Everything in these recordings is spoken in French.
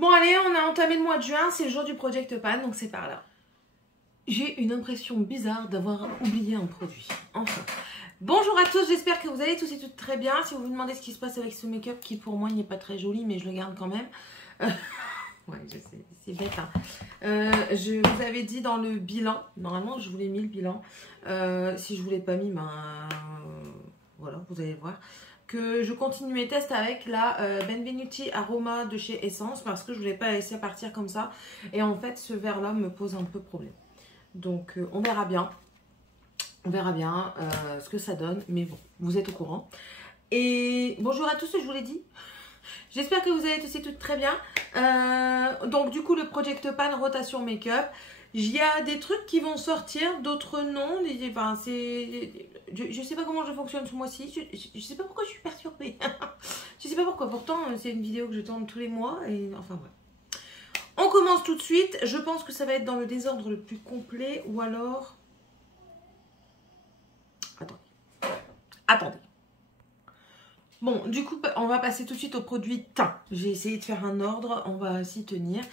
Bon allez, on a entamé le mois de juin, c'est le jour du Project Pan, donc c'est par là. J'ai une impression bizarre d'avoir oublié un produit. Enfin. Bonjour à tous, j'espère que vous allez tous et toutes très bien. Si vous vous demandez ce qui se passe avec ce make-up, qui pour moi n'est pas très joli, mais je le garde quand même. Ouais, je sais, c'est bête. Hein. Je vous avais dit dans le bilan, normalement je vous l'ai mis le bilan. Si je ne vous l'ai pas mis, ben voilà, vous allez voir. Que je continue mes tests avec la Benvenuti Aroma de chez Essence parce que je ne voulais pas la laisser partir comme ça. Et en fait, ce verre là me pose un peu problème. Donc on verra bien. On verra bien ce que ça donne. Mais bon, vous êtes au courant. Et bonjour à tous, je vous l'ai dit. J'espère que vous allez tous et toutes très bien. Donc du coup, le Project Pan rotation make-up. Il y a des trucs qui vont sortir, d'autres non. Enfin, je sais pas comment je fonctionne ce mois-ci. Je sais pas pourquoi je suis perturbée. Je sais pas pourquoi. Pourtant, c'est une vidéo que je tourne tous les mois. Et enfin, ouais. On commence tout de suite. Je pense que ça va être dans le désordre le plus complet. Ou alors... Attendez. Bon, du coup, on va passer tout de suite aux produits teint. J'ai essayé de faire un ordre. On va s'y tenir.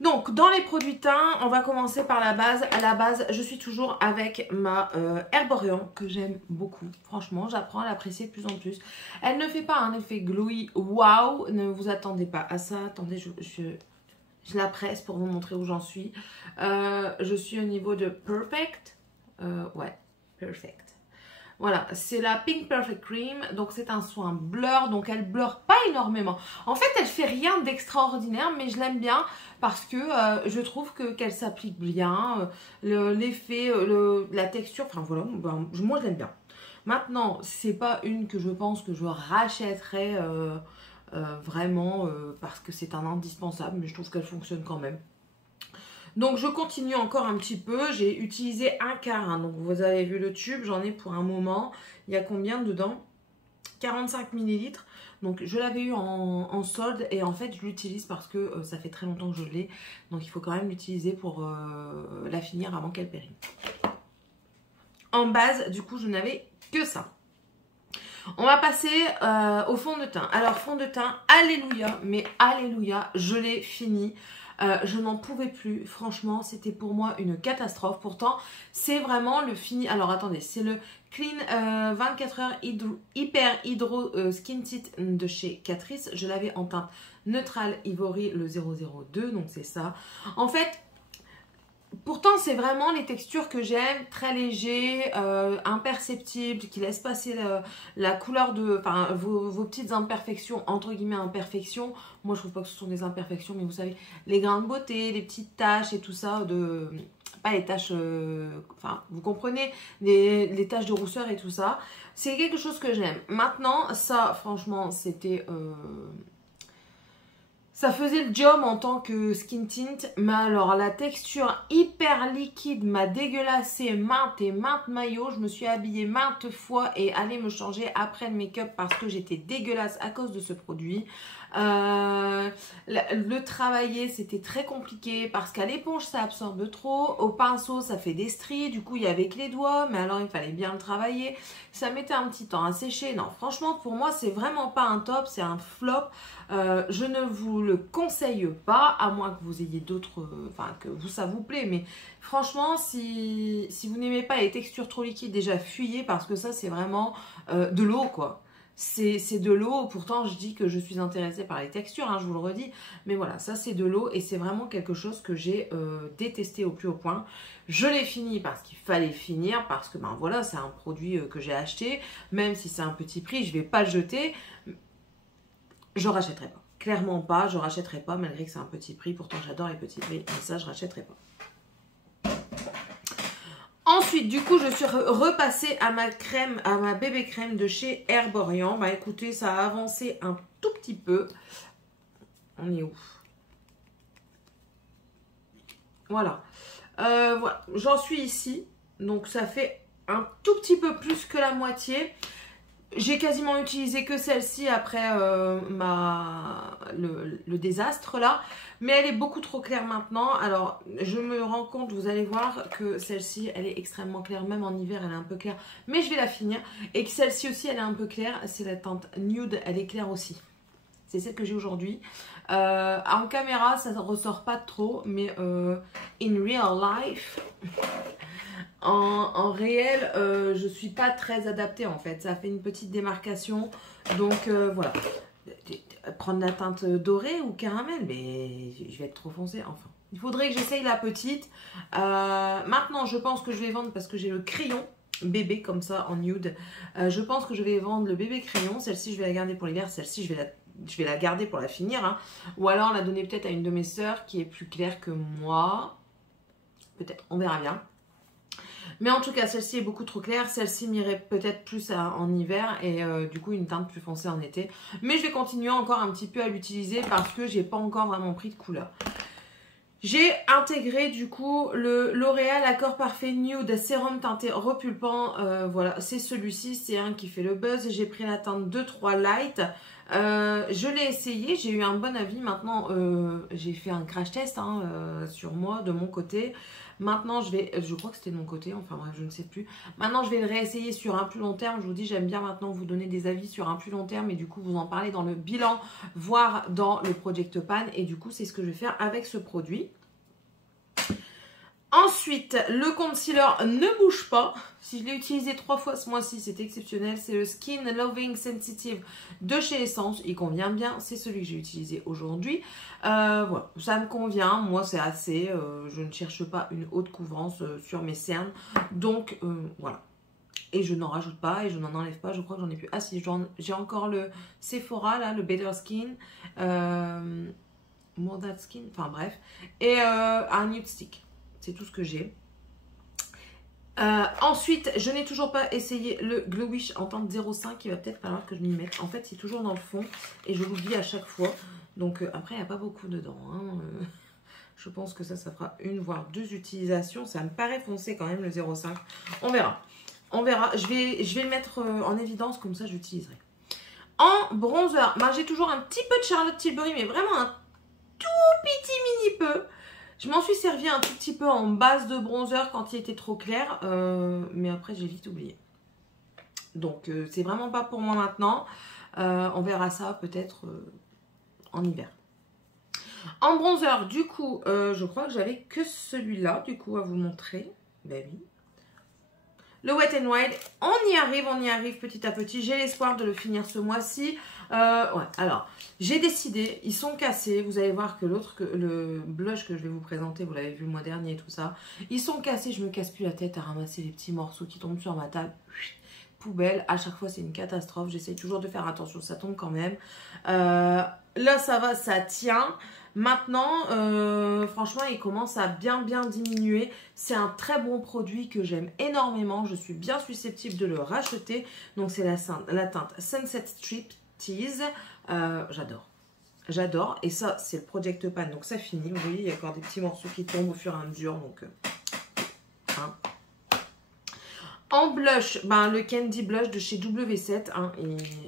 Donc, dans les produits teint, on va commencer par la base. À la base, je suis toujours avec ma Herborian, que j'aime beaucoup. Franchement, j'apprends à l'apprécier de plus en plus. Elle ne fait pas un effet glowy, waouh. Ne vous attendez pas à ça. Attendez, je la presse pour vous montrer où j'en suis. Je suis au niveau de Perfect. Ouais, Perfect. Voilà, c'est la Pink Perfect Cream, donc c'est un soin blur, donc elle blur pas énormément. En fait, elle fait rien d'extraordinaire, mais je l'aime bien parce que je trouve qu'elle s'applique bien, l'effet, la texture, enfin voilà, ben, moi je l'aime bien. Maintenant, c'est pas une que je pense que je rachèterais vraiment parce que c'est un indispensable, mais je trouve qu'elle fonctionne quand même. Donc je continue encore un petit peu, j'ai utilisé un quart, hein, donc vous avez vu le tube, j'en ai pour un moment. Il y a combien dedans? 45 ml. Donc je l'avais eu en solde et en fait je l'utilise parce que ça fait très longtemps que je l'ai. Donc il faut quand même l'utiliser pour la finir avant qu'elle périme. En base, du coup je n'avais que ça. On va passer au fond de teint. Alors fond de teint, alléluia, mais alléluia, je l'ai fini. Je n'en pouvais plus, franchement, c'était pour moi une catastrophe. Pourtant, c'est vraiment le fini. Alors attendez, c'est le Clean 24 heures Hyper Hydro Skin Tint de chez Catrice. Je l'avais en teinte neutrale Ivory, le 002, donc c'est ça. En fait, pourtant, c'est vraiment les textures que j'aime, très léger, imperceptibles, qui laissent passer la couleur de... Enfin, vos petites imperfections, entre guillemets imperfections. Moi, je trouve pas que ce sont des imperfections, mais vous savez, les grains de beauté, les petites taches et tout ça, pas les taches... Enfin, vous comprenez, les taches de rousseur et tout ça. C'est quelque chose que j'aime. Maintenant, ça, franchement, c'était... Ça faisait le job en tant que skin tint, mais alors la texture hyper liquide m'a dégueulassé maintes et maintes maillots. Je me suis habillée maintes fois et allée me changer après le make-up parce que j'étais dégueulasse à cause de ce produit. Le travailler c'était très compliqué parce qu'à l'éponge ça absorbe trop, au pinceau ça fait des stries, du coup il y avait que les doigts, mais alors il fallait bien le travailler, ça mettait un petit temps à sécher. Non, franchement pour moi c'est vraiment pas un top, c'est un flop. Je ne vous le conseille pas, à moins que vous ayez d'autres, enfin que vous ça vous plaît, mais franchement si vous n'aimez pas les textures trop liquides, déjà fuyez parce que ça c'est vraiment de l'eau quoi. C'est de l'eau, pourtant je dis que je suis intéressée par les textures, hein, je vous le redis, mais voilà, ça c'est de l'eau et c'est vraiment quelque chose que j'ai détesté au plus haut point. Je l'ai fini parce qu'il fallait finir, parce que ben voilà, c'est un produit que j'ai acheté, même si c'est un petit prix, je ne vais pas le jeter, je rachèterai pas. Clairement pas, je rachèterai pas malgré que c'est un petit prix, pourtant j'adore les petits prix, mais ça je rachèterai pas. Ensuite, du coup, je suis repassée à ma crème, à ma bébé crème de chez Herborian. Bah écoutez, ça a avancé un tout petit peu. On est où? Voilà. Voilà. J'en suis ici. Donc ça fait un tout petit peu plus que la moitié. J'ai quasiment utilisé que celle-ci après le désastre là. Mais elle est beaucoup trop claire maintenant. Alors, je me rends compte, vous allez voir que celle-ci, elle est extrêmement claire. Même en hiver, elle est un peu claire. Mais je vais la finir. Et que celle-ci aussi, elle est un peu claire. C'est la teinte Nude, elle est claire aussi. C'est celle que j'ai aujourd'hui. En caméra, ça ne ressort pas trop, mais in real life, en réel, je ne suis pas très adaptée en fait. Ça fait une petite démarcation. Donc voilà. Prendre la teinte dorée ou caramel, mais je vais être trop foncée. Enfin, il faudrait que j'essaye la petite. Maintenant, je pense que je vais vendre parce que j'ai le crayon bébé comme ça en nude. Je pense que je vais vendre le bébé crayon. Celle-ci, je vais la garder pour l'hiver. Celle-ci, je vais la garder pour la finir. Hein. Ou alors la donner peut-être à une de mes sœurs qui est plus claire que moi. Peut-être, on verra bien. Mais en tout cas, celle-ci est beaucoup trop claire. Celle-ci m'irait peut-être plus en hiver et du coup une teinte plus foncée en été. Mais je vais continuer encore un petit peu à l'utiliser parce que j'ai pas encore vraiment pris de couleur. J'ai intégré du coup le L'Oréal Accord Parfait Nude Sérum teinté repulpant. Voilà, c'est celui-ci, c'est un qui fait le buzz. J'ai pris la teinte 2-3 Light. Je l'ai essayé, j'ai eu un bon avis. Maintenant, j'ai fait un crash test sur moi, de mon côté. Maintenant, je crois que c'était de mon côté, enfin bref, je ne sais plus. Maintenant, je vais le réessayer sur un plus long terme. Je vous dis, j'aime bien maintenant vous donner des avis sur un plus long terme et du coup, vous en parler dans le bilan, voire dans le Project Pan. Et du coup, c'est ce que je vais faire avec ce produit. Ensuite, le concealer ne bouge pas. Si je l'ai utilisé 3 fois ce mois-ci, c'est exceptionnel. C'est le Skin Loving Sensitive de chez Essence. Il convient bien. C'est celui que j'ai utilisé aujourd'hui. Voilà, ça me convient. Moi, c'est assez. Je ne cherche pas une haute couvrance sur mes cernes. Donc, voilà. Et je n'en rajoute pas et je n'en enlève pas. Je crois que j'en ai plus. Ah si, j'ai encore le Sephora, là, le Better Skin. More That Skin. Enfin, bref. Et un nude stick. C'est tout ce que j'ai. Ensuite, je n'ai toujours pas essayé le Glowish en teinte 05. Il va peut-être falloir que je m'y mette. En fait, c'est toujours dans le fond et je l'oublie à chaque fois. Donc après, il n'y a pas beaucoup dedans. Hein. Je pense que ça fera une voire 2 utilisations. Ça me paraît foncé quand même le 05. On verra. On verra. Je vais le mettre en évidence. Comme ça, j'utiliserai. En bronzer, ben, j'ai toujours un petit peu de Charlotte Tilbury. Mais vraiment un tout petit mini peu. Je m'en suis servi un tout petit peu en base de bronzer quand il était trop clair. Mais après, j'ai vite oublié. Donc, c'est vraiment pas pour moi maintenant. On verra ça peut-être en hiver. En bronzer, du coup, je crois que j'avais que celui-là, du coup, à vous montrer. Ben oui. Le Wet n Wild, on y arrive petit à petit. J'ai l'espoir de le finir ce mois-ci. Ouais, alors, j'ai décidé, ils sont cassés. Vous allez voir que le blush que je vais vous présenter, vous l'avez vu le mois dernier et tout ça. Ils sont cassés, je me casse plus la tête à ramasser les petits morceaux qui tombent sur ma table. Poubelle, à chaque fois c'est une catastrophe. J'essaye toujours de faire attention, ça tombe quand même. Là ça va, ça tient. Maintenant, franchement, il commence à bien diminuer. C'est un très bon produit que j'aime énormément. Je suis bien susceptible de le racheter. Donc, c'est la teinte Sunset Striptease. J'adore. J'adore. Et ça, c'est le Project Pan. Donc, ça finit. Vous voyez, il y a encore des petits morceaux qui tombent au fur et à mesure. Donc, hein. En blush, ben, le Candy Blush de chez W7. Hein,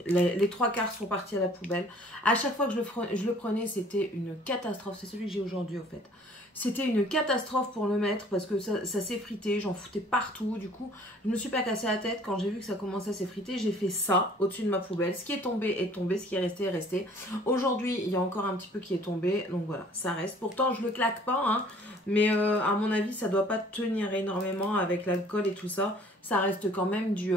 et les 3/4 sont partis à la poubelle. À chaque fois que je le prenais, c'était une catastrophe. C'est celui que j'ai aujourd'hui, au fait. C'était une catastrophe pour le mettre parce que ça s'effritait. J'en foutais partout. Du coup, je ne me suis pas cassé la tête. Quand j'ai vu que ça commençait à s'effriter, j'ai fait ça au-dessus de ma poubelle. Ce qui est tombé est tombé. Ce qui est resté est resté. Aujourd'hui, il y a encore un petit peu qui est tombé. Donc voilà, ça reste. Pourtant, je ne le claque pas. Hein, mais à mon avis, ça ne doit pas tenir énormément avec l'alcool et tout ça. Ça reste quand même du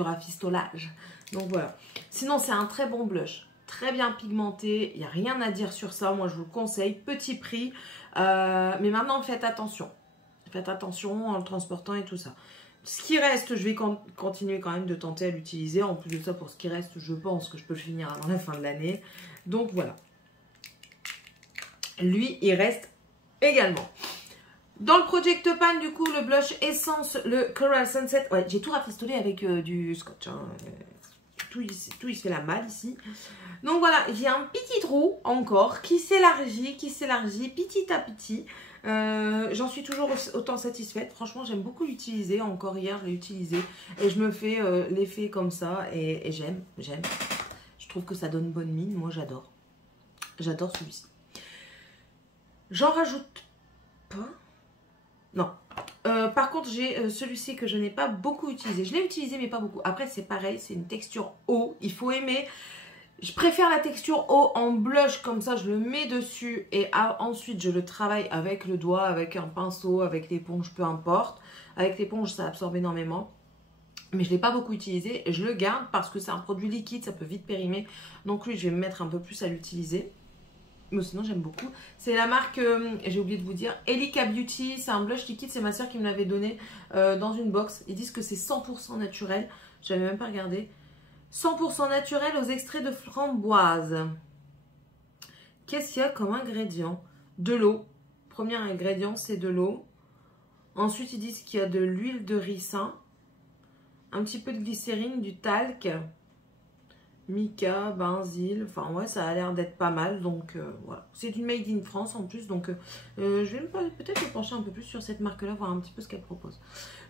rafistolage. Donc voilà. Sinon, c'est un très bon blush. Très bien pigmenté. Il n'y a rien à dire sur ça. Moi, je vous le conseille. Petit prix. Mais maintenant, faites attention. Faites attention en le transportant et tout ça. Ce qui reste, je vais continuer quand même de tenter à l'utiliser. En plus de ça, pour ce qui reste, je pense que je peux le finir avant la fin de l'année. Donc voilà. Lui, il reste également. Dans le Project Pan, du coup, le blush Essence, le Coral Sunset. Ouais, j'ai tout rafistolé avec du scotch. Hein. Tout, il se fait la malle ici. Donc voilà, j'ai un petit trou encore qui s'élargit petit à petit. J'en suis toujours autant satisfaite. Franchement, j'aime beaucoup l'utiliser. Encore hier, je l'ai utilisé. Et je me fais l'effet comme ça. Et j'aime. Je trouve que ça donne bonne mine. Moi, j'adore. J'adore celui-ci. J'en rajoute pas. Non. Par contre, j'ai celui-ci que je n'ai pas beaucoup utilisé. Je l'ai utilisé, mais pas beaucoup. Après, c'est pareil, c'est une texture eau. Il faut aimer. Je préfère la texture eau en blush, comme ça je le mets dessus et ensuite je le travaille avec le doigt, avec un pinceau, avec l'éponge, peu importe. Avec l'éponge ça absorbe énormément. Mais je ne l'ai pas beaucoup utilisé, je le garde parce que c'est un produit liquide, ça peut vite périmer. Donc lui, je vais me mettre un peu plus à l'utiliser. Mais sinon, j'aime beaucoup. C'est la marque, j'ai oublié de vous dire, Elika Beauty. C'est un blush liquide, c'est ma soeur qui me l'avait donné dans une box. Ils disent que c'est 100% naturel. Je n'avais même pas regardé. 100% naturel aux extraits de framboise. Qu'est-ce qu'il y a comme ingrédient? De l'eau. Premier ingrédient, c'est de l'eau. Ensuite, ils disent qu'il y a de l'huile de ricin. Un petit peu de glycérine, du talc, mica, benzyle, enfin ouais ça a l'air d'être pas mal, donc voilà. C'est une made in France en plus, donc je vais peut-être me pencher un peu plus sur cette marque là, voir un petit peu ce qu'elle propose.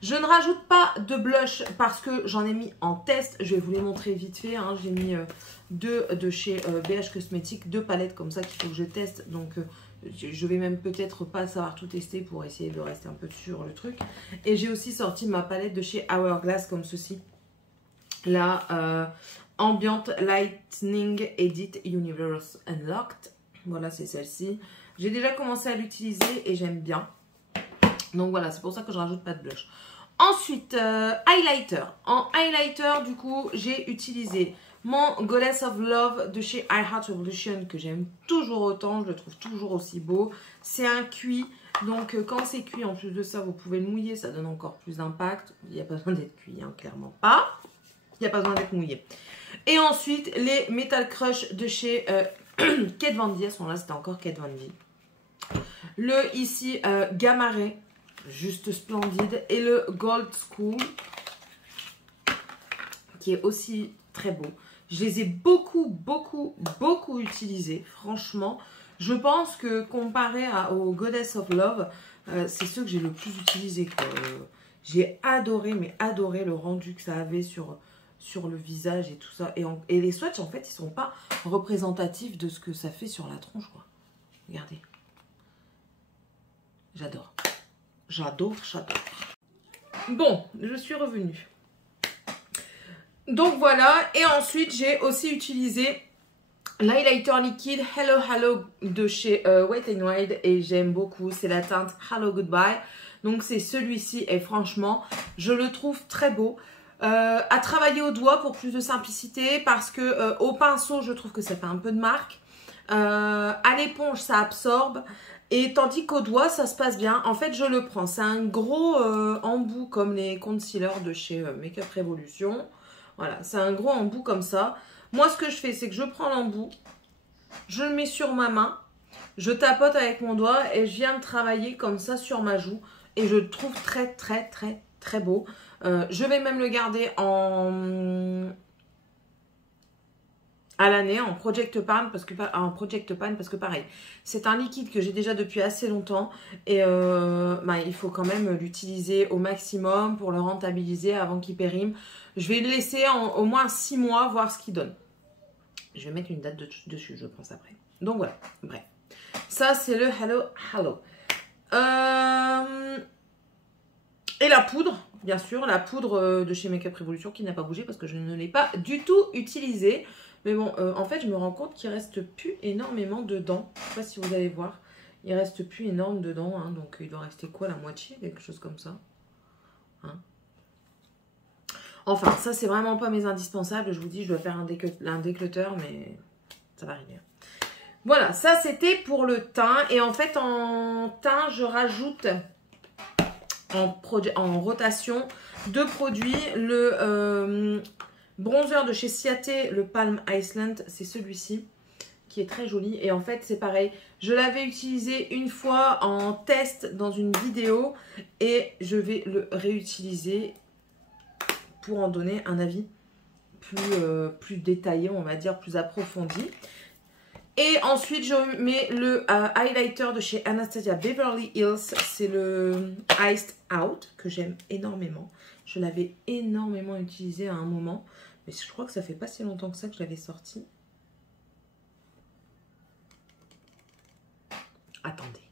Je ne rajoute pas de blush parce que j'en ai mis en test, je vais vous les montrer vite fait, hein. J'ai mis deux de chez BH Cosmetics, deux palettes comme ça qu'il faut que je teste, donc je vais même peut-être pas savoir tout tester pour essayer de rester un peu sur le truc. Et j'ai aussi sorti ma palette de chez Hourglass comme ceci. La Ambient Lightning Edit Universe Unlocked. Voilà, c'est celle-ci. J'ai déjà commencé à l'utiliser et j'aime bien. Donc voilà, c'est pour ça que je rajoute pas de blush. Ensuite, highlighter. En highlighter, du coup, j'ai utilisé mon Goddess of Love de chez I Heart Revolution que j'aime toujours autant, je le trouve toujours aussi beau. C'est un cuit, donc quand c'est cuit, en plus de ça, vous pouvez le mouiller, ça donne encore plus d'impact. Il n'y a pas besoin d'être cuit, hein, clairement pas. Il n'y a pas besoin d'être mouillé. Et ensuite, les Metal Crush de chez Kat Von D. Là, c'était encore Kat Von D. Le ici, Gamma Ray, juste splendide. Et le Gold School, qui est aussi très beau. Je les ai beaucoup utilisés, franchement. Je pense que comparé au Goddess of Love, c'est ceux que j'ai le plus utilisé. J'ai adoré, mais adoré le rendu que ça avait sur le visage et tout ça. Et les swatchs, en fait, ils sont pas représentatifs de ce que ça fait sur la tronche, quoi. Regardez. J'adore. J'adore. Bon, je suis revenue. Donc voilà, et ensuite j'ai aussi utilisé l'highlighter liquide Hello de chez Wet n Wild et j'aime beaucoup, c'est la teinte Hello Goodbye. Donc c'est celui-ci et franchement, je le trouve très beau. À travailler au doigt pour plus de simplicité parce que au pinceau, je trouve que ça fait un peu de marque. À l'éponge, ça absorbe. Et tandis qu'au doigt, ça se passe bien. En fait, je le prends. C'est un gros embout comme les concealers de chez Make Up Revolution. Voilà, c'est un gros embout comme ça. Moi, ce que je fais, c'est que je prends l'embout, je le mets sur ma main, je tapote avec mon doigt et je viens de travailler comme ça sur ma joue. Et je le trouve très beau. Je vais même le garder à l'année en Project Pan parce que pareil, c'est un liquide que j'ai déjà depuis assez longtemps et il faut quand même l'utiliser au maximum pour le rentabiliser avant qu'il périme. Je vais le laisser au moins 6 mois voir ce qu'il donne. Je vais mettre une date dessus, je pense après. Donc voilà, bref. Ça c'est le Hello. Et la poudre, bien sûr, la poudre de chez Make Up Revolution qui n'a pas bougé parce que je ne l'ai pas du tout utilisée. Mais bon, en fait, je me rends compte qu'il reste plus énormément dedans. Je ne sais pas si vous allez voir. Il reste plus énorme dedans. Hein, donc, il doit rester quoi, la moitié? Quelque chose comme ça. Hein. Enfin, ça, c'est vraiment pas mes indispensables. Je vous dis, je dois faire un déclutter, mais ça va arriver. Voilà, ça, c'était pour le teint. Et en fait, en teint, je rajoute en rotation deux produits. Le bronzer de chez Ciate, le Palm Iceland, c'est celui-ci qui est très joli. Et en fait, c'est pareil. Je l'avais utilisé une fois en test dans une vidéo et je vais le réutiliser pour en donner un avis plus détaillé, on va dire, plus approfondi. Et ensuite, je mets le highlighter de chez Anastasia Beverly Hills. C'est le Iced Out que j'aime énormément. Je l'avais énormément utilisé à un moment. Mais je crois que ça fait pas si longtemps que ça que je l'avais sorti. Attendez.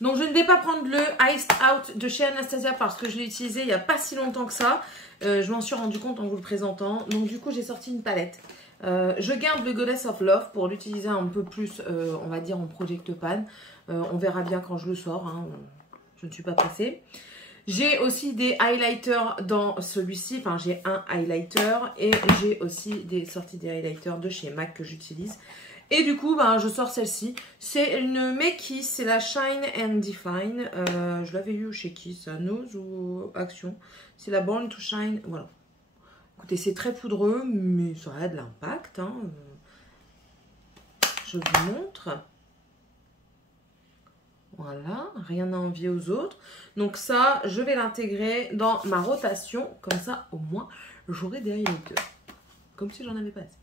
Donc je ne vais pas prendre le Iced Out de chez Anastasia parce que je l'ai utilisé il n'y a pas si longtemps que ça. Je m'en suis rendu compte en vous le présentant. Donc du coup j'ai sorti une palette. Je garde le Goddess of Love pour l'utiliser un peu plus, on va dire en Project Pan. On verra bien quand je le sors, hein. Je ne suis pas pressée. J'ai aussi des highlighters dans celui-ci. Enfin j'ai un highlighter et j'ai aussi des sorties des highlighters de chez MAC que j'utilise. Et du coup, ben, je sors celle-ci. C'est une Meki, c'est la Shine and Define. Je l'avais eu chez qui ça? Nose ou Action? C'est la Born to Shine. Voilà. Écoutez, c'est très poudreux, mais ça a de l'impact. Hein. Je vous montre. Voilà, rien à envier aux autres. Donc ça, je vais l'intégrer dans ma rotation. Comme ça, au moins, j'aurai des highlighters. Comme si j'en avais pas assez.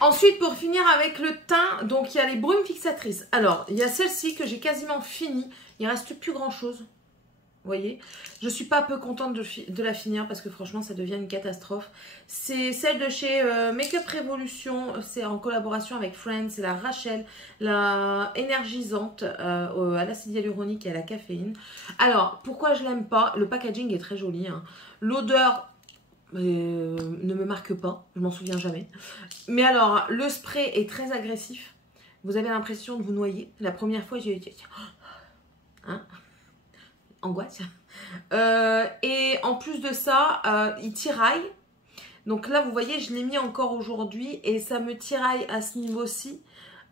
Ensuite, pour finir avec le teint, donc il y a les brumes fixatrices. Alors, il y a celle-ci que j'ai quasiment finie. Il ne reste plus grand-chose. Vous voyez, je ne suis pas peu contente de la finir parce que franchement, ça devient une catastrophe. C'est celle de chez Make-up Revolution. C'est en collaboration avec Friends. C'est la Rachel, la énergisante à l'acide hyaluronique et à la caféine. Alors, pourquoi je l'aime pas? Le packaging est très joli. Hein. L'odeur... ne me marque pas, je m'en souviens jamais. Mais alors, le spray est très agressif. Vous avez l'impression de vous noyer. La première fois, j'ai eu... Hein, angoisse. Et en plus de ça, il tiraille. Donc là, vous voyez, je l'ai mis encore aujourd'hui et ça me tiraille à ce niveau-ci.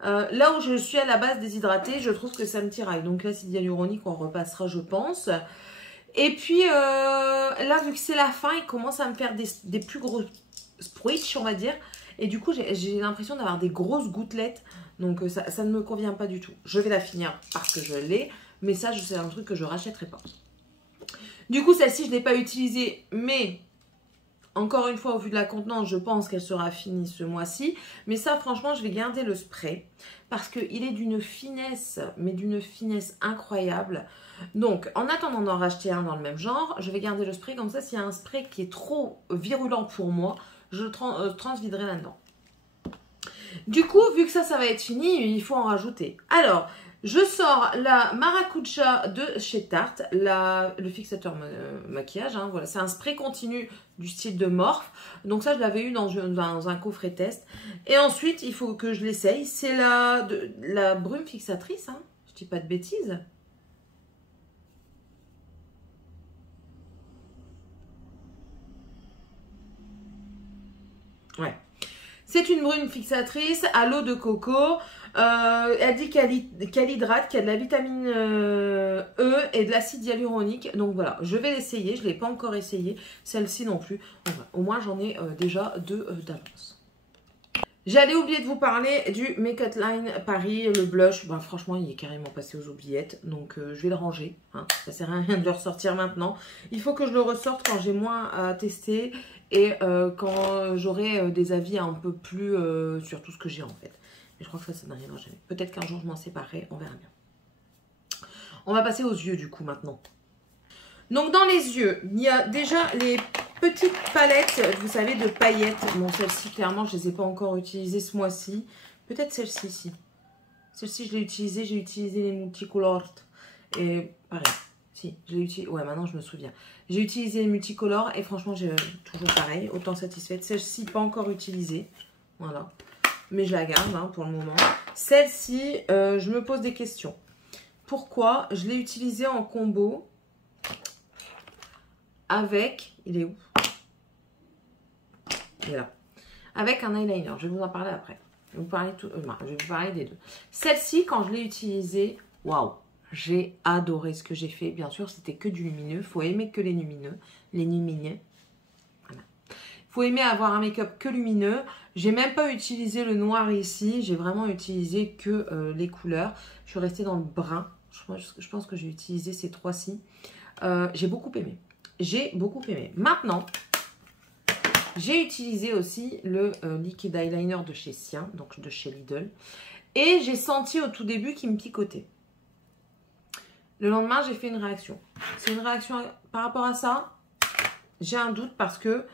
Là où je suis à la base déshydratée, je trouve que ça me tiraille. Donc l'acide hyaluronique, on repassera, je pense. Et puis là, vu que c'est la fin, il commence à me faire des plus gros spritch, on va dire. Et du coup, j'ai l'impression d'avoir des grosses gouttelettes. Donc ça ne me convient pas du tout. Je vais la finir parce que je l'ai. Mais ça, c'est un truc que je ne rachèterai pas. Du coup, celle-ci, je ne l'ai pas utilisée. Mais encore une fois, au vu de la contenance, je pense qu'elle sera finie ce mois-ci. Mais ça, franchement, je vais garder le spray. Parce qu'il est d'une finesse, mais d'une finesse incroyable. Donc, en attendant d'en racheter un dans le même genre, je vais garder le spray. Comme ça, s'il y a un spray qui est trop virulent pour moi, je le transviderai là-dedans. Du coup, vu que ça va être fini, il faut en rajouter. Alors, je sors la Maracuja de chez Tarte, le fixateur maquillage. Hein, voilà, c'est un spray continu du style de Morphe. Donc ça, je l'avais eu dans un coffret test. Et ensuite, il faut que je l'essaye. C'est la brume fixatrice. Hein, je dis pas de bêtises. Ouais. C'est une brune fixatrice à l'eau de coco. Elle dit qu'elle hydrate, qu'il y a de la vitamine E et de l'acide hyaluronique. Donc voilà, je vais l'essayer. Je ne l'ai pas encore essayé. Celle-ci non plus. Donc, voilà. Au moins, j'en ai déjà deux d'avance. J'allais oublier de vous parler du Make Up Line Paris, le blush. Ben, franchement, il est carrément passé aux oubliettes. Donc, je vais le ranger. Hein. Ça ne sert à rien de le ressortir maintenant. Il faut que je le ressorte quand j'ai moins à tester. Et quand j'aurai des avis un peu plus sur tout ce que j'ai en fait. Mais je crois que ça n'arrivera jamais. Peut-être qu'un jour je m'en séparerai, on verra bien. On va passer aux yeux du coup maintenant. Donc dans les yeux, il y a déjà les petites palettes, vous savez, de paillettes. Bon, celle-ci, clairement, je ne les ai pas encore utilisées ce mois-ci. Peut-être celle-ci, si. Celle-ci, je l'ai utilisée, j'ai utilisé les multicolores. Et pareil. Si, je l'ai utilisé. Ouais, maintenant je me souviens. J'ai utilisé les multicolores et franchement, j'ai toujours pareil, autant satisfaite. Celle-ci, pas encore utilisée. Voilà. Mais je la garde hein, pour le moment. Celle-ci, je me pose des questions. Pourquoi je l'ai utilisée en combo avec... Il est où? Il est là. Avec un eyeliner. Je vais vous en parler après. Je vais vous parler des deux. Celle-ci, quand je l'ai utilisée, waouh! J'ai adoré ce que j'ai fait. Bien sûr, c'était que du lumineux. Il faut aimer que les lumineux. Les lumineux. Voilà. Il faut aimer avoir un make-up que lumineux. J'ai même pas utilisé le noir ici. J'ai vraiment utilisé que les couleurs. Je suis restée dans le brun. Je pense que j'ai utilisé ces trois-ci. J'ai beaucoup aimé. J'ai beaucoup aimé. Maintenant, j'ai utilisé aussi le liquid eyeliner de chez Sien, donc de chez Lidl. Et j'ai senti au tout début qu'il me picotait. Le lendemain, j'ai fait une réaction. C'est une réaction par rapport à ça. J'ai un doute parce que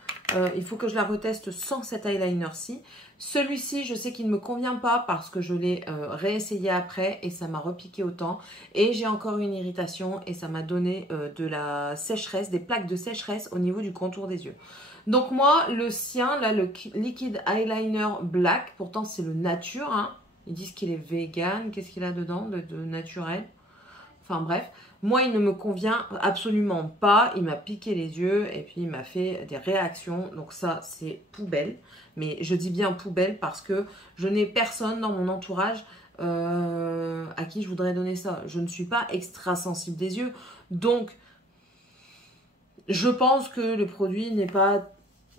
Il faut que je la reteste sans cet eyeliner-ci. Celui-ci, je sais qu'il ne me convient pas parce que je l'ai réessayé après et ça m'a repiqué autant. Et j'ai encore une irritation et ça m'a donné de la sécheresse, des plaques de sécheresse au niveau du contour des yeux. Donc moi, le sien, là, le Liquid Eyeliner Black, pourtant c'est le nature, hein. Ils disent qu'il est vegan, qu'est-ce qu'il a dedans de naturel? Enfin bref, moi il ne me convient absolument pas, il m'a piqué les yeux et puis il m'a fait des réactions, donc ça c'est poubelle. Mais je dis bien poubelle parce que je n'ai personne dans mon entourage à qui je voudrais donner ça. Je ne suis pas extra sensible des yeux, donc je pense que le produit n'est pas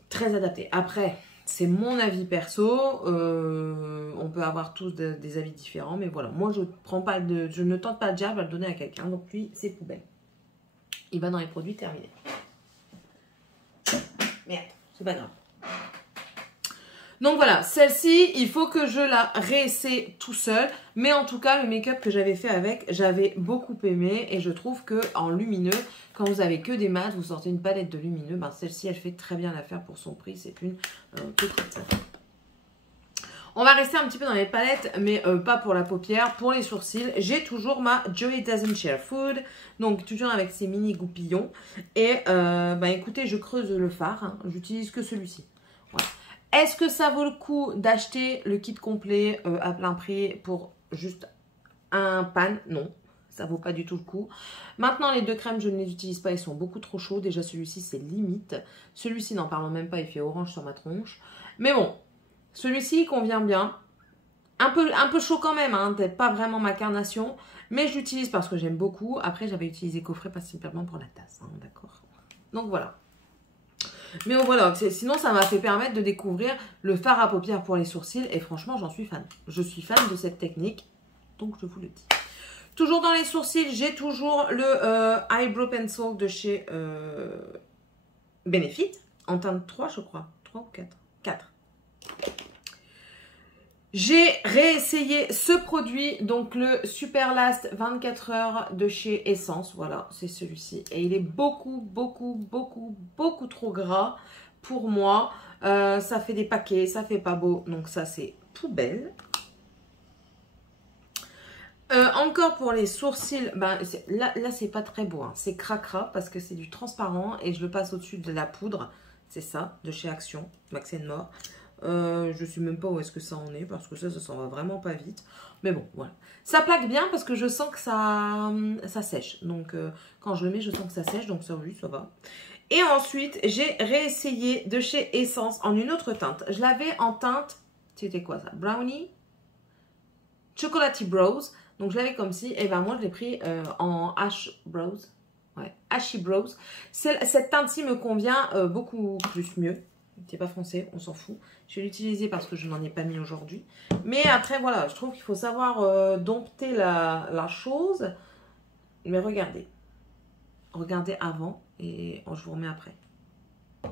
très adapté. Après, c'est mon avis perso, on peut avoir tous des avis différents, mais voilà, moi je ne tente pas le diable à le donner à quelqu'un, donc lui c'est poubelle. Il va dans les produits terminés. Merde, c'est pas grave. Donc voilà, celle-ci, il faut que je la réessaie tout seul. Mais en tout cas, le make-up que j'avais fait avec, j'avais beaucoup aimé. Et je trouve que en lumineux, quand vous avez que des mats, vous sortez une palette de lumineux. Ben, celle-ci, elle fait très bien l'affaire pour son prix. C'est une petite. On va rester un petit peu dans les palettes, mais pas pour la paupière. Pour les sourcils, j'ai toujours ma Joy Doesn't Share Food. Donc toujours avec ces mini goupillons. Et ben, écoutez, je creuse le fard. Hein. J'utilise que celui-ci. Voilà. Est-ce que ça vaut le coup d'acheter le kit complet à plein prix pour juste un pan? Non, ça vaut pas du tout le coup. Maintenant, les deux crèmes, je ne les utilise pas, ils sont beaucoup trop chauds. Déjà, celui-ci, c'est limite. Celui-ci, n'en parlons même pas, il fait orange sur ma tronche. Mais bon, celui-ci, il convient bien. Un peu chaud quand même, hein, peut-être pas vraiment ma carnation. Mais je l'utilise parce que j'aime beaucoup. Après, j'avais utilisé coffret principalement pour la tasse, hein, d'accord. Donc voilà. Mais voilà, sinon ça m'a fait permettre de découvrir le fard à paupières pour les sourcils et franchement j'en suis fan. Je suis fan de cette technique, donc je vous le dis. Toujours dans les sourcils, j'ai toujours le Eyebrow Pencil de chez Benefit, en teinte 3 je crois, 3 ou 4 4. J'ai réessayé ce produit, donc le Super Last 24 heures de chez Essence. Voilà, c'est celui-ci. Et il est beaucoup trop gras pour moi. Ça fait des paquets, ça fait pas beau. Donc ça, c'est poubelle. Encore pour les sourcils, ben, là c'est pas très beau. Hein. C'est cracra parce que c'est du transparent et je le passe au-dessus de la poudre. C'est ça, de chez Action, Max & More. Je sais même pas où est-ce que ça en est parce que ça s'en va vraiment pas vite. Mais bon, voilà. Ça plaque bien parce que je sens que ça sèche. Donc, quand je le mets, je sens que ça sèche. Donc, ça, oui, ça va. Et ensuite, j'ai réessayé de chez Essence en une autre teinte. Je l'avais en teinte, c'était quoi ça? Brownie? Chocolatey Brows. Donc, je l'avais comme ci. Et ben moi, je l'ai pris en Ash Brows. Ouais, Ashy Brows. Cette teinte-ci me convient beaucoup plus mieux. C'est pas foncé, on s'en fout. Je vais l'utiliser parce que je n'en ai pas mis aujourd'hui. Mais après, voilà, je trouve qu'il faut savoir dompter la chose. Mais regardez. Regardez avant et je vous remets après.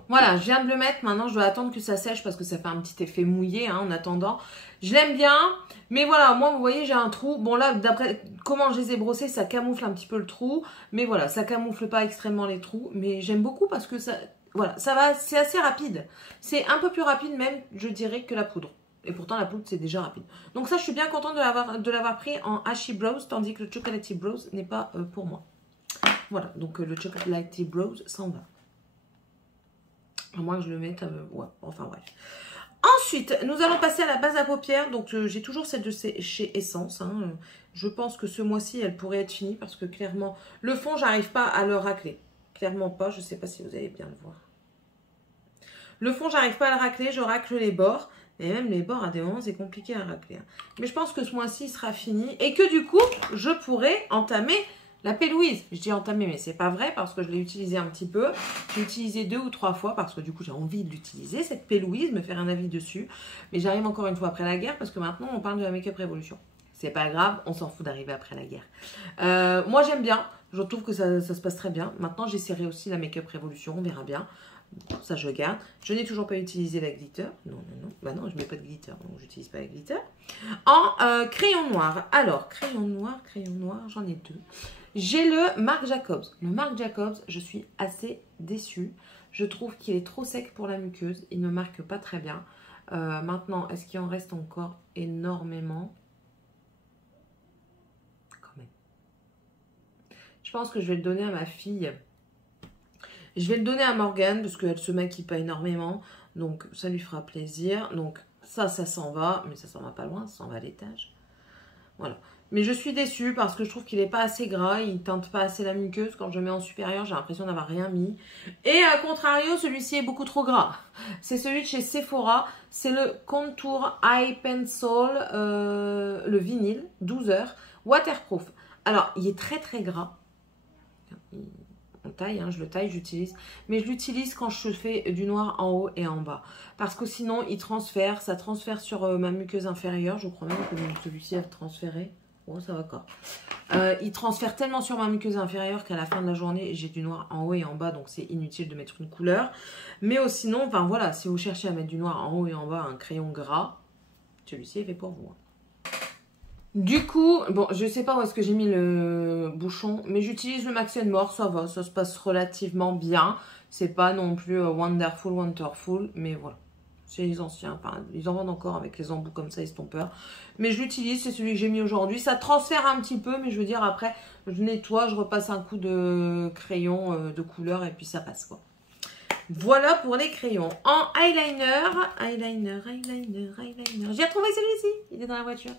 Voilà, je viens de le mettre. Maintenant, je dois attendre que ça sèche parce que ça fait un petit effet mouillé hein, en attendant. Je l'aime bien. Mais voilà, moi, vous voyez, j'ai un trou. Bon, là, d'après comment je les ai brossés, ça camoufle un petit peu le trou. Mais voilà, ça camoufle pas extrêmement les trous. Mais j'aime beaucoup parce que ça... Voilà, ça va, c'est assez rapide. C'est un peu plus rapide même, je dirais, que la poudre. Et pourtant, la poudre, c'est déjà rapide. Donc ça, je suis bien contente de l'avoir pris en Ashy Brows, tandis que le Chocolatey Brows n'est pas pour moi. Voilà, donc le Chocolatey Brows s'en va. À moins que je le mette, ouais, enfin bref. Ensuite, nous allons passer à la base à paupières. Donc, j'ai toujours celle de chez Essence. Hein. Je pense que ce mois-ci, elle pourrait être finie parce que clairement, le fond, j'arrive pas à le racler. Clairement pas, je ne sais pas si vous allez bien le voir. Le fond, j'arrive pas à le racler, je racle les bords. Et même les bords, à des moments, c'est compliqué à racler. Hein. Mais je pense que ce mois-ci, il sera fini. Et que du coup, je pourrai entamer la P-Louise. Je dis entamer, mais c'est pas vrai parce que je l'ai utilisé un petit peu. J'ai utilisé 2 ou 3 fois parce que du coup, j'ai envie de l'utiliser, cette P-Louise, me faire un avis dessus. Mais j'arrive encore une fois après la guerre parce que maintenant, on parle de la Make-up Révolution. C'est pas grave, on s'en fout d'arriver après la guerre. Moi, j'aime bien. Je trouve que ça se passe très bien. Maintenant, j'essaierai aussi la Make-up Révolution. On verra bien. Ça, je garde. Je n'ai toujours pas utilisé la glitter. Non, non, non. Bah non, je mets pas de glitter. Donc, j'utilise pas la glitter. En crayon noir. Alors, crayon noir, j'en ai 2. J'ai le Marc Jacobs. Le Marc Jacobs, je suis assez déçue. Je trouve qu'il est trop sec pour la muqueuse. Il ne marque pas très bien. Maintenant, est-ce qu'il en reste encore énormément? Quand même. Je pense que je vais le donner à ma fille. Je vais le donner à Morgane parce qu'elle se maquille pas énormément. Donc, ça lui fera plaisir. Donc, ça s'en va. Mais ça s'en va pas loin. Ça s'en va à l'étage. Voilà. Mais je suis déçue parce que je trouve qu'il n'est pas assez gras. Il teinte pas assez la muqueuse. Quand je le mets en supérieur, j'ai l'impression d'avoir rien mis. Et à contrario, celui-ci est beaucoup trop gras. C'est celui de chez Sephora. C'est le Contour Eye Pencil, le vinyle, 12 heures, waterproof. Alors, il est très très gras. On taille, hein, je le taille, j'utilise. Mais je l'utilise quand je fais du noir en haut et en bas. Parce que sinon, il transfère. Ça transfère sur ma muqueuse inférieure. Je crois même que celui-ci a transféré. Oh, ça va encore. Il transfère tellement sur ma muqueuse inférieure qu'à la fin de la journée, j'ai du noir en haut et en bas. Donc, c'est inutile de mettre une couleur. Mais sinon, enfin voilà, si vous cherchez à mettre du noir en haut et en bas, un crayon gras, celui-ci est fait pour vous. Du coup, bon, je sais pas où est-ce que j'ai mis le bouchon, mais j'utilise le Max & More, ça va, ça se passe relativement bien. C'est pas non plus wonderful, mais voilà. C'est les anciens, enfin, ils en vendent encore avec les embouts comme ça, estompeurs. Mais je l'utilise, c'est celui que j'ai mis aujourd'hui. Ça transfère un petit peu, mais je veux dire, après, je nettoie, je repasse un coup de crayon de couleur et puis ça passe, quoi. Voilà pour les crayons. En eyeliner. J'ai retrouvé celui-ci. Il est dans la voiture.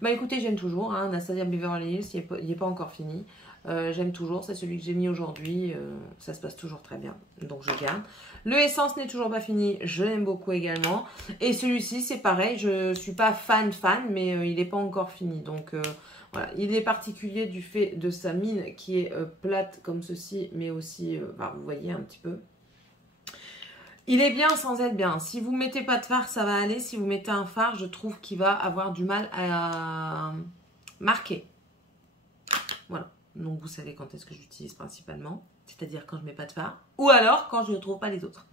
Bah écoutez, j'aime toujours. Hein, Anastasia Beverly Hills, il n'est pas encore fini. J'aime toujours. C'est celui que j'ai mis aujourd'hui. Ça se passe toujours très bien. Donc je garde. Le Essence n'est toujours pas fini. Je l'aime beaucoup également. Et celui-ci, c'est pareil. Je ne suis pas fan, mais il n'est pas encore fini. Donc voilà. Il est particulier du fait de sa mine qui est plate comme ceci. Mais aussi, vous voyez un petit peu. Il est bien sans être bien. Si vous ne mettez pas de fard, ça va aller. Si vous mettez un fard, je trouve qu'il va avoir du mal à marquer. Voilà. Donc, vous savez quand est-ce que j'utilise principalement. C'est-à-dire quand je ne mets pas de fard. Ou alors quand je ne trouve pas les autres.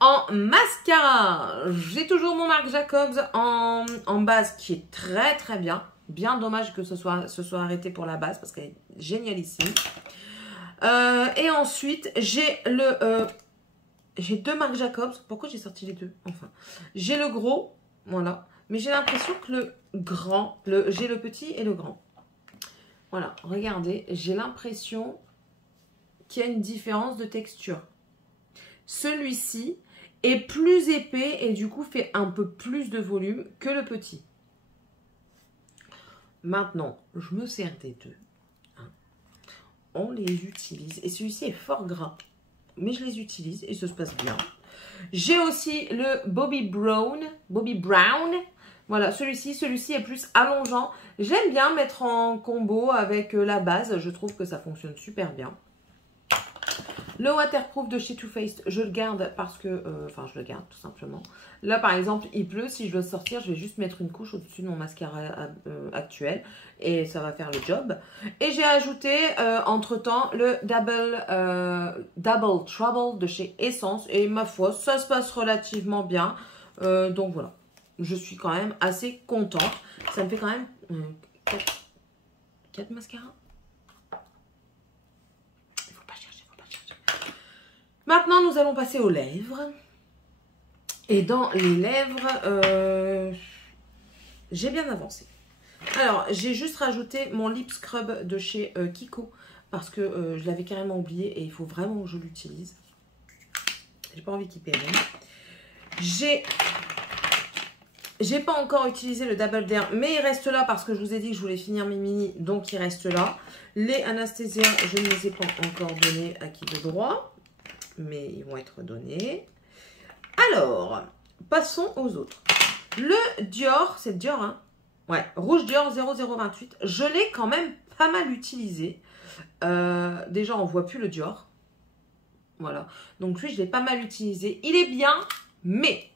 En mascara, j'ai toujours mon Marc Jacobs en base qui est très très bien. Bien dommage que ce soit arrêté pour la base parce qu'elle est génialissime. Et ensuite, j'ai le... j'ai deux Marc Jacobs. Pourquoi j'ai sorti les deux? Enfin, j'ai le gros, voilà. Mais j'ai l'impression que le grand, j'ai le petit et le grand. Voilà, regardez, j'ai l'impression qu'il y a une différence de texture. Celui-ci est plus épais et du coup fait un peu plus de volume que le petit. Maintenant, je me sers des deux. Hein. On les utilise. Et celui-ci est fort gras. Mais je les utilise et ça se passe bien. J'ai aussi le Bobbi Brown. Voilà, celui-ci est plus allongeant. J'aime bien mettre en combo avec la base. Je trouve que ça fonctionne super bien. Le waterproof de chez Too Faced, je le garde parce que... enfin, je le garde tout simplement. Là, par exemple, il pleut. Si je dois sortir, je vais juste mettre une couche au-dessus de mon mascara actuel. Et ça va faire le job. Et j'ai ajouté, entre-temps, le Double Trouble de chez Essence. Et ma foi, ça se passe relativement bien. Donc, voilà. Je suis quand même assez contente. Ça me fait quand même 4 mascaras. Maintenant, nous allons passer aux lèvres. Et dans les lèvres, j'ai bien avancé. Alors, j'ai juste rajouté mon lip scrub de chez Kiko. Parce que je l'avais carrément oublié et il faut vraiment que je l'utilise. J'ai pas envie qu'il périme. J'ai pas encore utilisé le Double Dare, mais il reste là parce que je vous ai dit que je voulais finir mes mini. Donc, il reste là. Les Anastasia, je ne les ai pas encore donnés à qui de droit. Mais ils vont être donnés. Alors, passons aux autres. Le Dior, c'est Dior, hein? Ouais, Rouge Dior 0028. Je l'ai quand même pas mal utilisé. Déjà, on ne voit plus le Dior. Voilà. Donc, lui, je l'ai pas mal utilisé. Il est bien, mais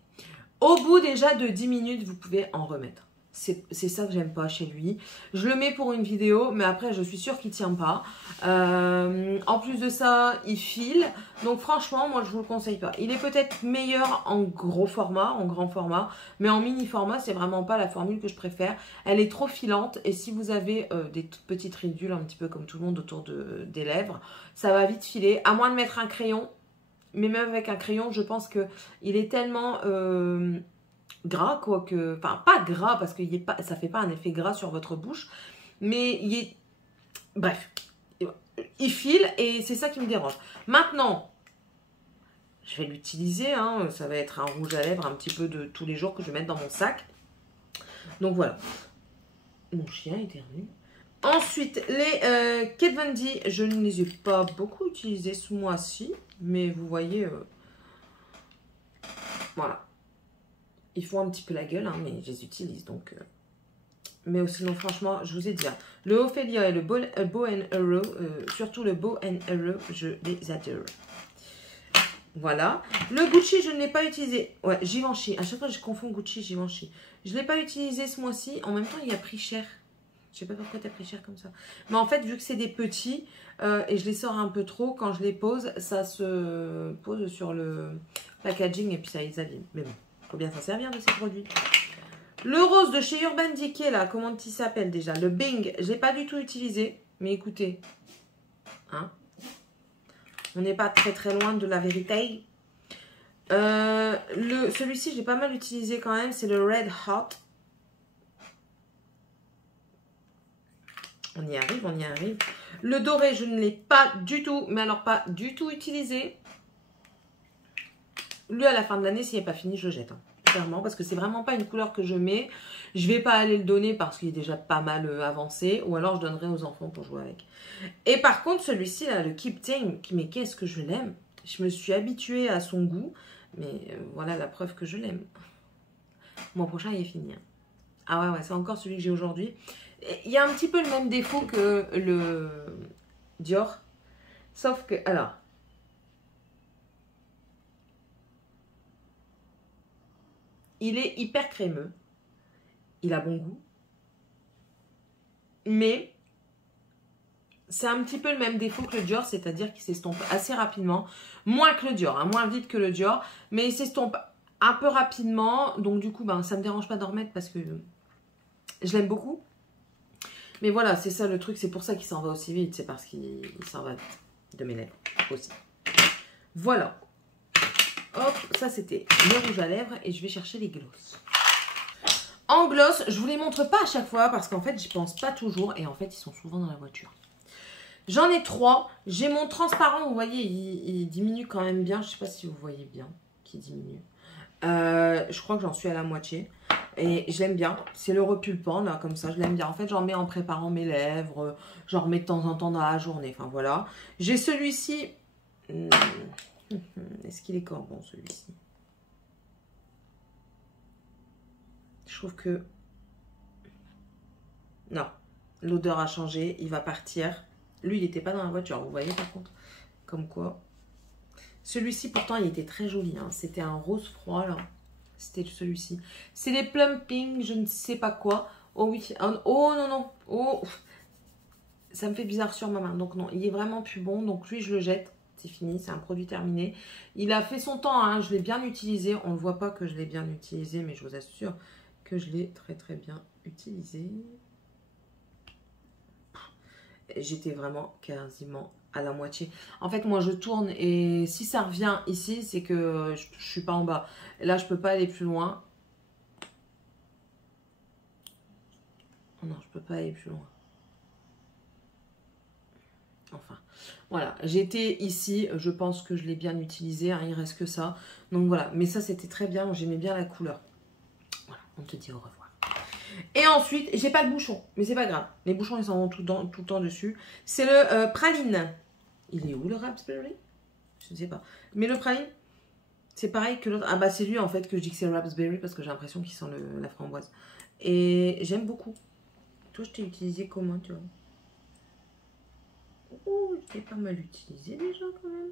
au bout déjà de 10 minutes, vous pouvez en remettre. C'est ça que j'aime pas chez lui. Je le mets pour une vidéo, mais après, je suis sûre qu'il ne tient pas. En plus de ça, il file. Donc franchement, moi, je vous le conseille pas. Il est peut-être meilleur en gros format, en grand format. Mais en mini format, c'est vraiment pas la formule que je préfère. Elle est trop filante. Et si vous avez des toutes petites ridules, un petit peu comme tout le monde autour des lèvres, ça va vite filer. À moins de mettre un crayon. mais même avec un crayon, je pense qu'il est tellement gras, quoi, que... Enfin, pas gras, parce que ça fait pas un effet gras sur votre bouche, mais il est... Bref, il file et c'est ça qui me dérange. Maintenant, je vais l'utiliser, hein, ça va être un rouge à lèvres un petit peu de tous les jours que je vais mettre dans mon sac. Donc voilà. Mon chien éternue. Ensuite, les Kat Von D, je ne les ai pas beaucoup utilisés ce mois-ci, mais vous voyez, voilà. Ils font un petit peu la gueule, hein, mais je les utilise, donc... Mais sinon, franchement, je vous ai dit, hein, le Ophelia et le Bow and Arrow, surtout le Bow and Arrow, je les adore. Voilà. Le Gucci, je ne l'ai pas utilisé. Ouais, Givenchy. À chaque fois, je confonds Gucci et Givenchy. Je ne l'ai pas utilisé ce mois-ci. En même temps, il a pris cher. Je sais pas pourquoi tu as pris cher comme ça. Mais en fait, vu que c'est des petits et je les sors un peu trop, quand je les pose, ça se pose sur le packaging et puis ça les abîme. Mais bon, il faut bien s'en servir de ces produits. Le rose de chez Urban Decay, là, comment il s'appelle déjà? Le Bing, je l'ai pas du tout utilisé. Mais écoutez, hein, on n'est pas très loin de la vérité. Celui-ci, je l'ai pas mal utilisé quand même. C'est le Red Hot. On y arrive, on y arrive. Le doré, je ne l'ai pas du tout, mais alors pas du tout utilisé. Lui, à la fin de l'année, s'il n'est pas fini, je le jette. Hein, clairement, parce que c'est vraiment pas une couleur que je mets. Je vais pas aller le donner parce qu'il est déjà pas mal avancé. Ou alors, je donnerai aux enfants pour jouer avec. Et par contre, celui-ci, là, le Keep Tame, mais qu'est-ce que je l'aime. Je me suis habituée à son goût. Mais voilà la preuve que je l'aime. Mon prochain, il est fini. Hein. Ah ouais, c'est encore celui que j'ai aujourd'hui. Il y a un petit peu le même défaut que le Dior. Sauf que, alors, il est hyper crémeux. Il a bon goût. Mais c'est un petit peu le même défaut que le Dior, c'est-à-dire qu'il s'estompe assez rapidement. Moins que le Dior, hein, moins vite que le Dior. Mais il s'estompe un peu rapidement. Donc du coup, ben, ça ne me dérange pas d'en remettre parce que je l'aime beaucoup. Mais voilà, c'est ça le truc, c'est pour ça qu'il s'en va aussi vite. C'est parce qu'il s'en va de mes lèvres aussi. Voilà. Hop, ça c'était le rouge à lèvres et je vais chercher les gloss. En gloss, je vous les montre pas à chaque fois parce qu'en fait, j'y pense pas toujours et en fait, ils sont souvent dans la voiture. J'en ai 3. J'ai mon transparent, vous voyez, il diminue quand même bien. Je sais pas si vous voyez bien qu'il diminue. Je crois que j'en suis à la moitié. Et je l'aime bien. C'est le repulpant, là, comme ça. Je l'aime bien. En fait, j'en mets en préparant mes lèvres. J'en remets de temps en temps dans la journée. Enfin, voilà. J'ai celui-ci. Est-ce qu'il est encore bon, celui-ci? Je trouve que... Non. L'odeur a changé. Il va partir. Lui, il n'était pas dans la voiture. Vous voyez, par contre. Comme quoi. Celui-ci, pourtant, il était très joli. Hein. C'était un rose froid, là. C'était celui-ci. C'est les plumping, je ne sais pas quoi. Oh oui. Oh non, non. Oh. Ça me fait bizarre sur ma main. Donc non, il est vraiment plus bon. Donc lui, je le jette. C'est fini. C'est un produit terminé. Il a fait son temps. Hein. Je l'ai bien utilisé. On ne voit pas que je l'ai bien utilisé. Mais je vous assure que je l'ai très bien utilisé. J'étais vraiment quasiment à la moitié. En fait, moi, je tourne et si ça revient ici, c'est que je suis pas en bas. Là, je peux pas aller plus loin. Oh non, je peux pas aller plus loin. Enfin, voilà. J'étais ici. Je pense que je l'ai bien utilisé. Hein, il reste que ça. Donc voilà. Mais ça, c'était très bien. J'aimais bien la couleur. Voilà. On te dit au revoir. Et ensuite, j'ai pas de bouchon. Mais c'est pas grave. Les bouchons, ils s'en vont tout le temps dessus. C'est le praline. Il est où le raspberry? Je ne sais pas. Mais le praline, c'est pareil que l'autre. Ah bah c'est lui en fait que je dis que c'est le raspberry parce que j'ai l'impression qu'il sent la framboise. Et j'aime beaucoup. Toi, je t'ai utilisé comment, tu vois? Oh, je t'ai pas mal utilisé déjà quand même.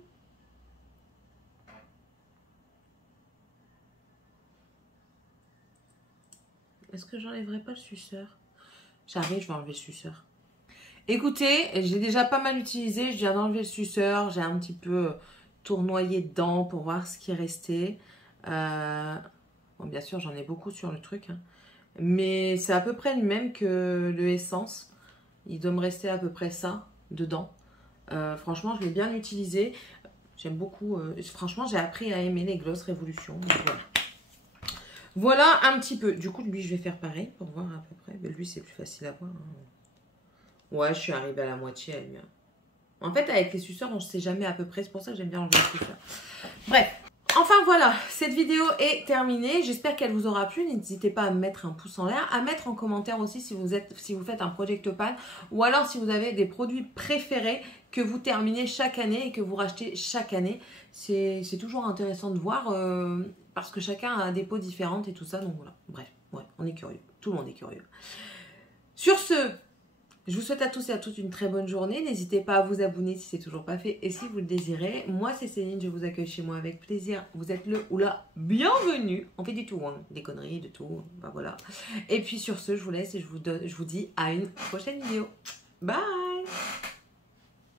Est-ce que j'enlèverai pas le suceur? J'arrive, je vais enlever le suceur. Écoutez, j'ai déjà pas mal utilisé. Je viens d'enlever le suceur. J'ai un petit peu tournoyé dedans pour voir ce qui est resté. Bon, bien sûr, j'en ai beaucoup sur le truc. Hein. Mais c'est à peu près le même que le Essence. Il doit me rester à peu près ça dedans. Franchement, je l'ai bien utilisé. J'aime beaucoup. Franchement, j'ai appris à aimer les Gloss Révolution. Voilà. Voilà un petit peu. Du coup, lui, je vais faire pareil pour voir à peu près. Mais lui, c'est plus facile à voir. Hein. Ouais, je suis arrivée à la moitié à lui. Hein. En fait, avec les suceurs, on ne sait jamais à peu près. C'est pour ça que j'aime bien enlever les suceurs. Bref. Enfin voilà, cette vidéo est terminée. J'espère qu'elle vous aura plu. N'hésitez pas à me mettre un pouce en l'air, à mettre en commentaire aussi si vous faites un Project Pan ou alors si vous avez des produits préférés que vous terminez chaque année et que vous rachetez chaque année. C'est toujours intéressant de voir parce que chacun a des peaux différentes et tout ça. Donc voilà, bref, ouais, on est curieux. Tout le monde est curieux. Sur ce, je vous souhaite à tous et à toutes une très bonne journée. N'hésitez pas à vous abonner si ce n'est toujours pas fait et si vous le désirez. Moi, c'est Céline, je vous accueille chez moi avec plaisir. Vous êtes le ou la bienvenue. On fait du tout, hein. Des conneries, de tout. Ben, voilà. Et puis sur ce, je vous laisse et je vous dis à une prochaine vidéo. Bye!